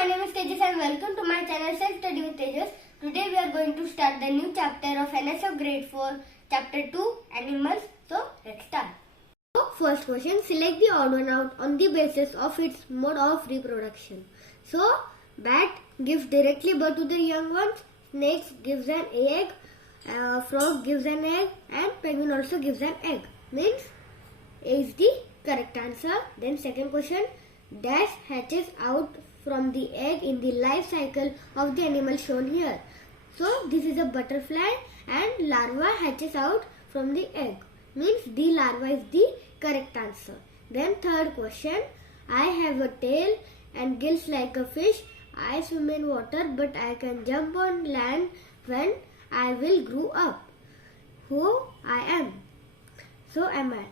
my name is Tejas and welcome to my channel Self Study with Tejas. Today we are going to start the new chapter of NSF Grade 4, Chapter 2, Animals. So let's start. So first question, select the odd one out on the basis of its mode of reproduction. So bat gives directly birth to the young ones, snakes gives an egg, frog gives an egg, and penguin also gives an egg. Means A is the correct answer. Then second question, dash hatches out from the egg in the life cycle of the animal shown here. So this is a butterfly and larva hatches out from the egg. Means the larva is the correct answer. Then third question, I have a tail and gills like a fish. I swim in water but I can jump on land when I will grow up. Who I am? So am I.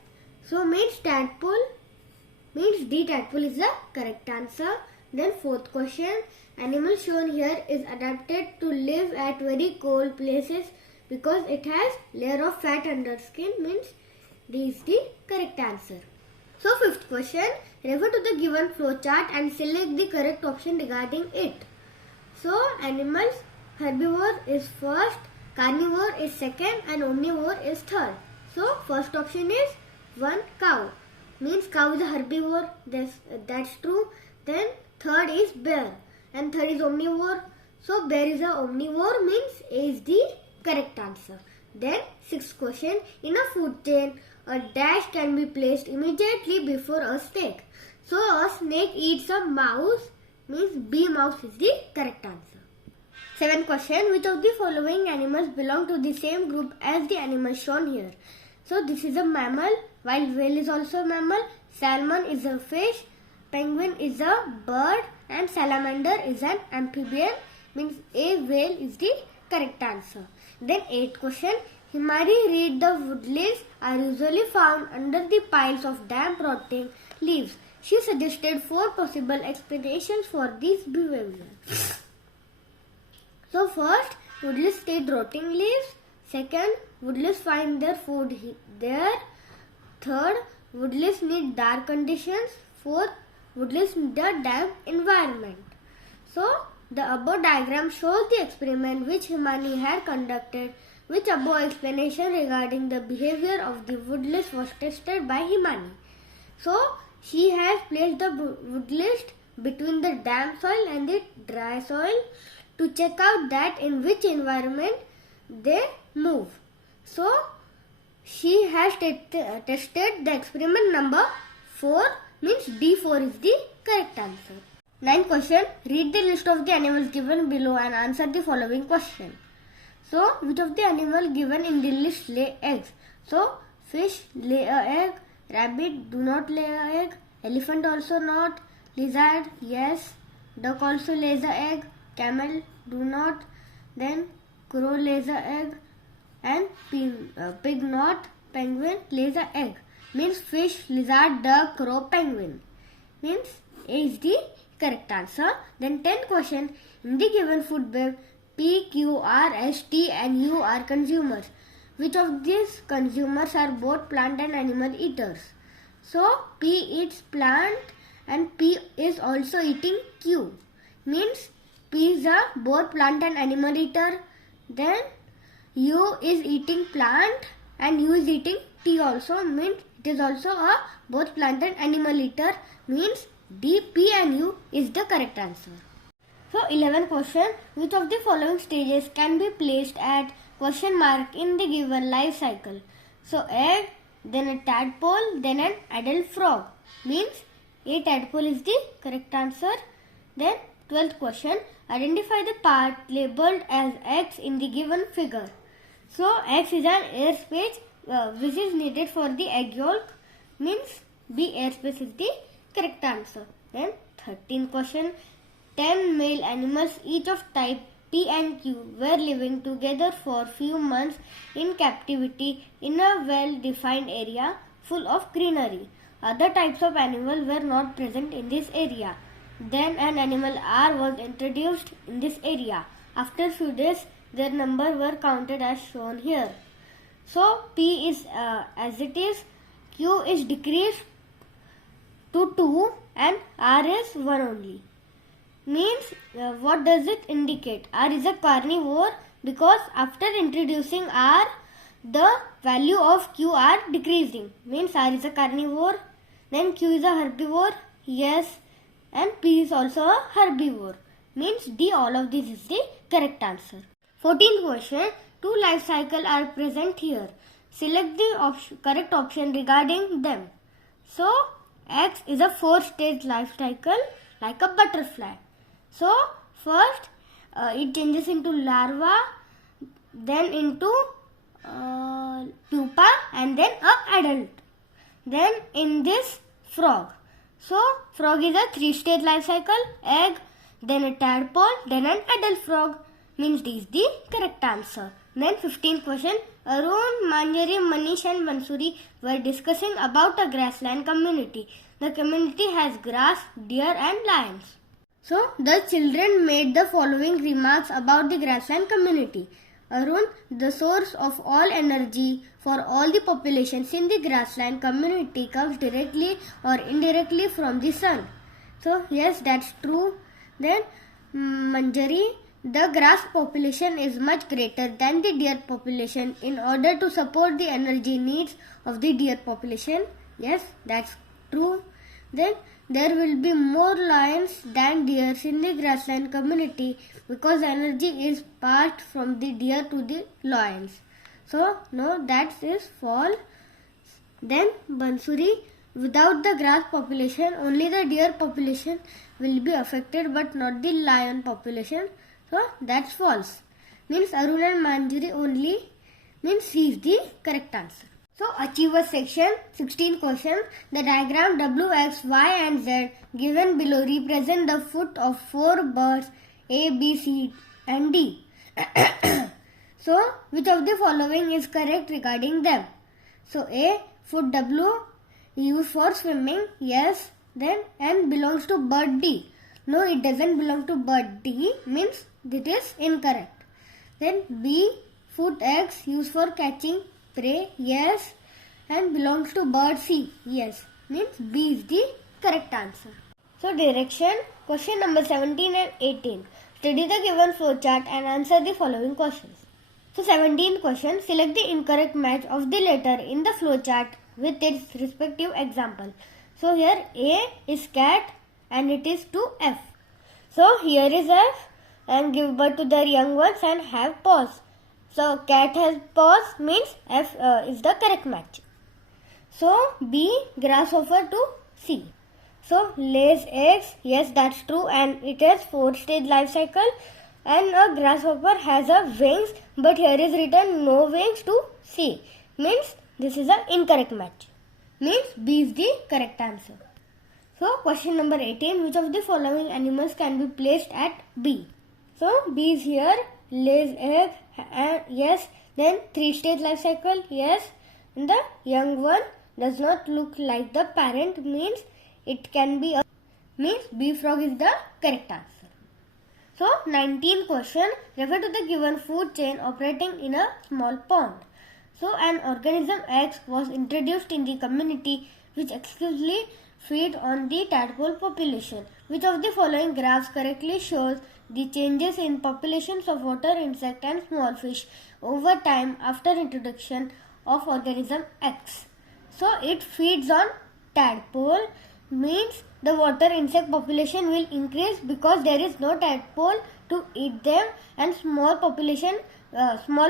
So means tadpole. Means the tadpole is the correct answer. Then fourth question, animal shown here is adapted to live at very cold places because it has layer of fat under skin. Means D is the correct answer. So fifth question, refer to the given flow chart and select the correct option regarding it. So animals, herbivore is first, carnivore is second and omnivore is third. So first option is 1 cow. Means cow is a herbivore, that's true. Then third is bear and third is omnivore. So bear is a omnivore, means A is the correct answer. Then sixth question, in a food chain, a dash can be placed immediately before a snake. So a snake eats a mouse, means B mouse is the correct answer. Seventh question, which of the following animals belong to the same group as the animal shown here? So this is a mammal, while whale is also a mammal, salmon is a fish, penguin is a bird and salamander is an amphibian, means A whale is the correct answer. Then eighth question, Himari read the woodlice are usually found under the piles of damp rotting leaves. She suggested 4 possible explanations for this behavior. So first, woodlice eat rotting leaves. Second, woodlice find their food there. Third, woodlice need dark conditions. Fourth, woodlice need a damp environment. So the above diagram shows the experiment which Himani had conducted, which above explanation regarding the behavior of the woodlice was tested by Himani. So she has placed the woodlice between the damp soil and the dry soil to check out that in which environment they move. So she has tested the experiment number 4, means D4 is the correct answer. Ninth question, read the list of the animals given below and answer the following question. So which of the animal given in the list lay eggs? So fish lay a egg, rabbit do not lay a egg, elephant also not, lizard yes, duck also lays a egg, camel do not, then crow lays a egg, and pig not, penguin lays a egg. Means fish, lizard, duck, crow, penguin. Means A is the correct answer. Then 10th question, in the given food web, P, Q, R, S, T and U are consumers. Which of these consumers are both plant and animal eaters? So P eats plant and P is also eating Q. Means P is a both plant and animal eater. Then U is eating plant and U is eating T also, means it is also a both plant and animal eater, means D, P and U is the correct answer. So 11th question, which of the following stages can be placed at question mark in the given life cycle? So egg, then a tadpole, then an adult frog, means A tadpole is the correct answer. Then 12th question, identify the part labeled as X in the given figure. So X is an airspace which is needed for the egg yolk, means B airspace is the correct answer. Then 13th question, 10 male animals each of type P and Q were living together for few months in captivity in a well-defined area full of greenery. Other types of animals were not present in this area. Then an animal R was introduced in this area. After few days, their number were counted as shown here. So P is as it is, Q is decreased to 2 and R is 1 only. means what does it indicate? R is a carnivore because after introducing R, the value of Q are decreasing. Means R is a carnivore. Then Q is a herbivore. Yes. And P is also a herbivore. Means D, all of this is the correct answer. 14th question. Two life cycles are present here. Select the correct option regarding them. So, X is a 4-stage life cycle like a butterfly. So, first it changes into larva, then into pupa, and then a adult. Then in this frog. So, frog is a 3-stage life cycle, egg, then a tadpole, then an adult frog. Means this is the correct answer. Then 15th question. Arun, Manjari, Manish and Mansuri were discussing about a grassland community. The community has grass, deer and lions. So, the children made the following remarks about the grassland community. Arun, the source of all energy for all the populations in the grassland community comes directly or indirectly from the sun. So, yes, that's true. Then, Manjari, the grass population is much greater than the deer population in order to support the energy needs of the deer population. Yes, that's true. Then there will be more lions than deers in the grassland community because energy is passed from the deer to the lions. So, no, that is false. Then Bansuri, without the grass population, only the deer population will be affected but not the lion population. So, that's false. Means Arun and Manjari only. Means C is the correct answer. So, Achievers section, 16 questions. The diagram W, X, Y and Z given below represent the foot of 4 birds A, B, C and D. So, which of the following is correct regarding them? So, A, foot W used for swimming. Yes. Then N belongs to bird D. No, it doesn't belong to bird D. Means it is incorrect. Then B, foot X used for catching prey. Yes. And belongs to bird C. Yes. Means B is the correct answer. So direction, question number 17 and 18. Study the given flowchart and answer the following questions. So 17th question, select the incorrect match of the letter in the flowchart with its respective example. So here A is cat and it is to F. So here is F and give birth to their young ones and have paws. So cat has paws means F is the correct match. So B, grasshopper to C. So lays eggs, yes, that's true, and it has 4-stage life cycle. And a grasshopper has a wings, but here is written no wings to C. Means this is an incorrect match. Means B is the correct answer. So question number 18, which of the following animals can be placed at B? So B is here, lays egg, yes, then 3-stage life cycle, yes, and the young one does not look like the parent, means it can be a, means B frog is the correct answer. So 19th question, refer to the given food chain operating in a small pond. So an organism X was introduced in the community which exclusively feed on the tadpole population. Which of the following graphs correctly shows the changes in populations of water insect and small fish over time after introduction of organism X? So it feeds on tadpole, means the water insect population will increase because there is no tadpole to eat them, and small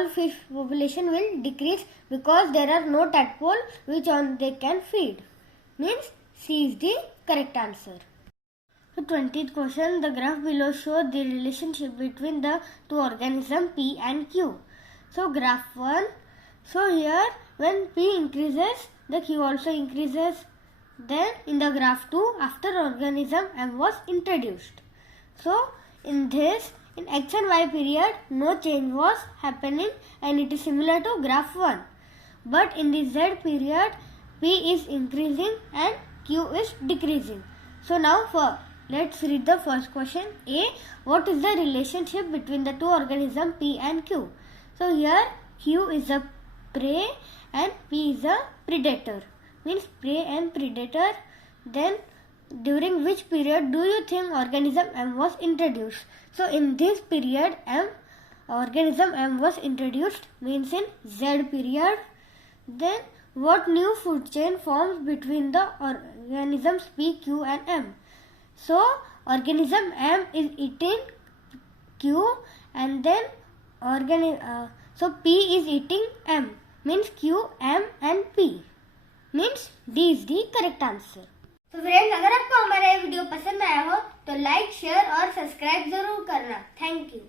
fish population will decrease because there are no tadpole which on they can feed. Means C is the correct answer. So 20th question, the graph below shows the relationship between the two organisms P and Q. So graph 1, so here when P increases, the Q also increases. Then in the graph 2, after organism M was introduced. So in this, in X and Y period, no change was happening and it is similar to graph 1. But in the Z period, P is increasing and Q is decreasing. So now let's read the first question. A, what is the relationship between the two organisms P and Q? So here Q is a prey and P is a predator. Means prey and predator. Then during which period do you think organism M was introduced? So in this period organism M was introduced, means in Z period. Then what new food chain forms between the organisms P, Q and M? So organism M is eating Q, and then so P is eating M, means Q, M and P, means D is the correct answer. तो friends, अगर आपको हमारा ये video पसंद आया हो तो like, share और सब्सक्राइब जरूर करना। Thank you.